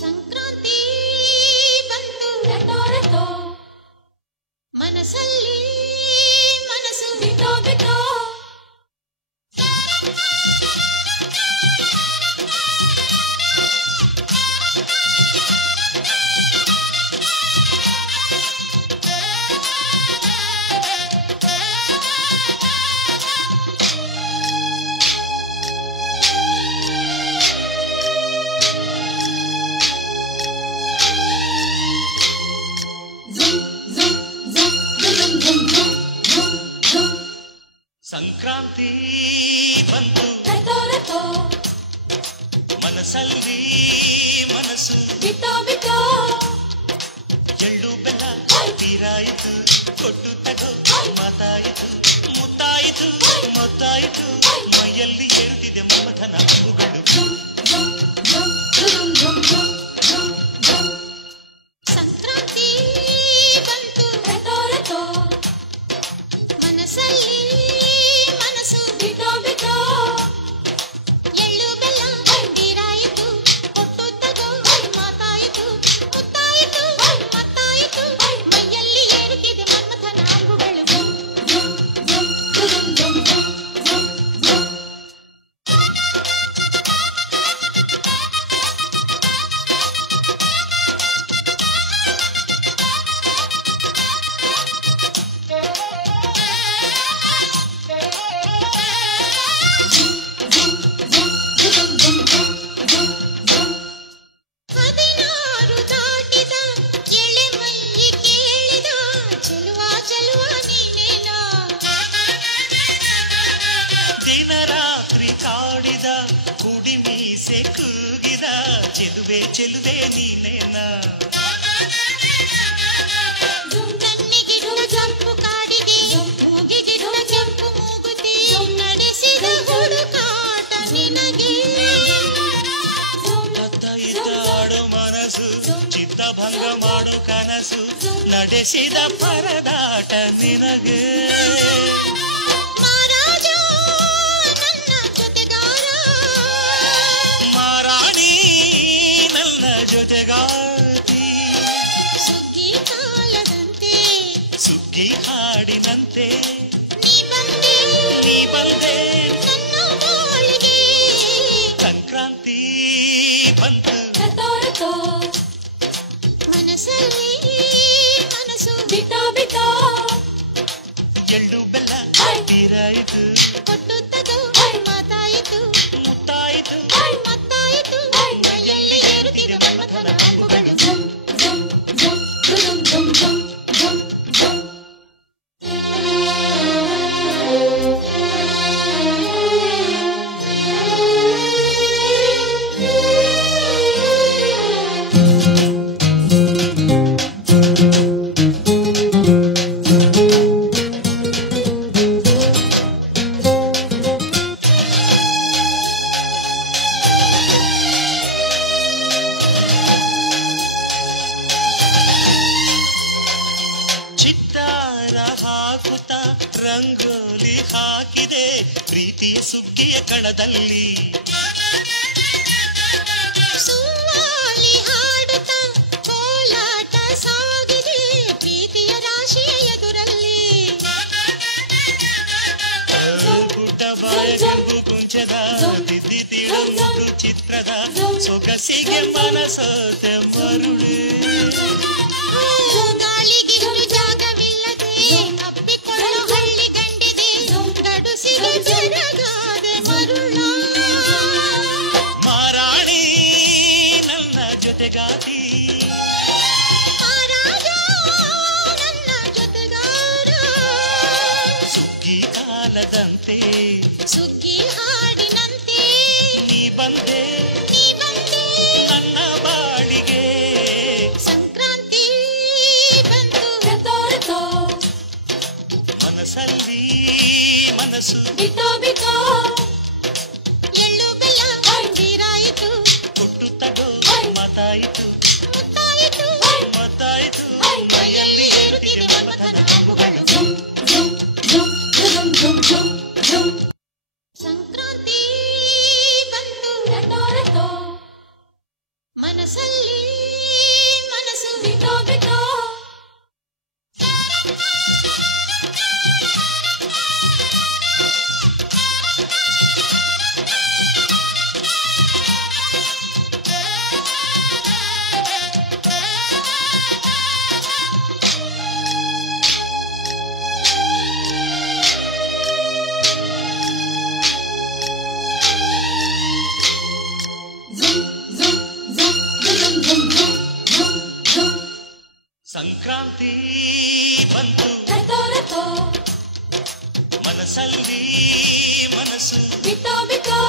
ಸಂಕ್ರಾಂತಿ ಬಂತು ರಟೋ ರಟೋ ಮನಸ್ಸಲ್ಲಿ ಮನಸ್ಸು ಬಿಟ್ಟೋ ಬಿಟ್ಟೋ ಸಂಕ್ರಾಂತಿ ಬಂತು ರಟೋ ರಟೋ ಮನಸ್ಸಲ್ಲಿ ಮನಸ್ಸು ಬಿಟ್ಟೋ ಬಿಟ್ಟೋ ಎಳ್ಳು ಬೆಲ್ಲ ತೀರಾಯಿತು ಕೊಟ್ಟು ತಗೋ ಮಾತಾಯಿತು ಮುತ್ತಾಯಿತು ಮೊತ್ತಾಯಿತು ಮೈಯಲ್ಲಿ ಏರುತ್ತಿದೆ ಮಮಥನ ಹೂಗಳು ಸಂಕ್ರಾಂತಿ ಬಂತು ರಟೋ ರಟೋ ಮನಸ್ಸಲ್ಲಿ ಮನಸ್ಸು ಬಿಟ್ಟೋ ಬಿಟ್ಟೋ ಎಳ್ಳು ಬೆಲ್ಲ ತೀರಾಯಿತು ಕೊಟ್ಟು ತಗೋ ಮಾತಾಯಿತು ಮುತ್ತಾಯಿತು ಮತ್ತಾಯಿತು ಮೈಯಲ್ಲಿ ಏರುತ್ತಿದೆ ಮನ್ಮಥನ ಅಂಬುಗಳು ಹದಿನಾರು ದಾಟಿದ ಎಳೆ ಮೈ ಕೇಳಿದ ಚೆಲುವ ಚೆಲುವ ನೀನೇನೋ ದಿನ ರಾತ್ರಿ ಕಾಡಿದ ಕುಡಿ ಮೀಸೆ ಕೂಗಿದ ಚೆಲುವೆ ಚೆಲುವೆ ನೀನೇನ ಕಣ್ಣಿಗಿಡುವ ಜಂಪು ಕಾಡಿಗೆ ಮೂಗಿಗಿಡುವ ಕೆಂಪು ಮೂಗುತಿ ನಡೆಸಿದ ಹುಡುಕಾಟ ನಿನಗೆ ಅತ್ತ ಇದ್ದಾಡು ಮನಸ್ಸು ಚಿತ್ತಭಂಗ ಮಾಡು ಕನಸು ನಡೆಸಿದ ಪರದಾಟ ನಿನಗೆ ಮಹಾರಾಜ ನನ್ನ ಜೊತೆಗಾರ ಮಾರಾಣಿ ನನ್ನ ಜೊತೆಗಾತಿ ಸುಗ್ಗಿ ಕಾಲದಂತೆ ಸುಗ್ಗಿ ಹಾಡಿನಂತೆ ನೀ ಬಂದೆ ನೀ ಬಂದೆ ನನ್ನ ಬಾಳಿಗೆ ಸಂಕ್ರಾಂತಿ ಬಂತು ರಟೋ ರಟೋ ಮನಸ್ಸಲ್ಲಿ ಮನಸ್ಸು ಬಿಟ್ಟೋ ಬಿಟ್ಟೋ ಎಳ್ಳು ಬೆಲ್ಲ ತೀರಾಯಿತು ಕೊಟ್ಟು ತಗೋ ಮಾತಾಯಿತು ಮುತ್ತಾಯಿತು ಮತ್ತಾಯಿತು ಮೈಯಲ್ಲಿ ಏರುತ್ತಿದೆ ಮನ್ಮಥನ ಅಂಬುಗಳು ಚಿತ್ತಾರ ಹಾಕುತ್ತ ರಂಗೋಲಿ ಹಾಕಿದೆ ಪ್ರೀತಿಯ ಸುಗ್ಗಿಯ ಕಣದಲ್ಲಿ ಸುವಾಲಿ ಹಾಡುತ್ತ ಕೋಲಾಟ ಸಾಗಿದೆ ಪ್ರೀತಿಯ ರಾಶಿಯ ಎದುರಲ್ಲಿ ಪುಟ್ಟ ಬಾಯ ಕೆಂಪು ಕುಂಚದ ತಿದ್ದಿದ್ದೀಳು ಮೂರು ಚಿತ್ರದ ಸೊಗಸಿಗೆ ಮನಸೋತೆ ಮರುಳು ಗಾಳಿಗೆ ಹುಳು ಜಾಗವಿಲ್ಲದೆ ಅಪ್ಪಿಕೊಳ್ಳೋ ಹಳ್ಳಿ ಗಂಡಿದೆ ಗಡುಸಿಗೆ ಜರಗಾದೆ ಮರುಳ ಮಾರಾಣಿ ನನ್ನ ಜೊತೆಗಾತಿ ಮಹಾರಾಜ ನನ್ನ ಜೊತೆಗಾರ ಸುಗ್ಗಿ ಕಾಲದಂತೆ ಸುಗ್ಗಿ ಹಾಡಿನಂತೆ ನೀ ಬಂದೆ ನೀ ಬಂದೆ ನನ್ನ ಬಾಳಿಗೆ ಸಂಕ್ರಾಂತಿ ಬಂತು ರಟೋ ರಟೋ ಮನಸ್ಸಲ್ಲಿ ಮನಸ್ಸು ಬಿಟ್ಟೋ ಬಿಟ್ಟೋ ಎಳ್ಳು ಬೆಲ್ಲ ತೀರಾಯಿತು ಕೊಟ್ಟು ತಗೋ ಮಾತಾಯಿತು ಮುತ್ತಾಯಿತು ಮತ್ತಾಯಿತು ಮೈಯಲ್ಲಿ ಏರುತ್ತಿದೆ ಮನ್ಮಥನ ಅಂಬುಗಳು ಸಂಕ್ರಾಂತಿ ಬಂತು ರಟೋ ರಟೋ ಮನಸ್ಸಲ್ಲಿ ಮನಸ್ಸು ಬಿಕೋ ಬಿಕೋ ಸಂಕ್ರಾಂತಿ ಬಂತು ರತೋ ರತೋ ಮನಸ್ಸಲ್ಲಿ ಮನಸ್ಸು ಬಿಕೋ ಬಿಕೋ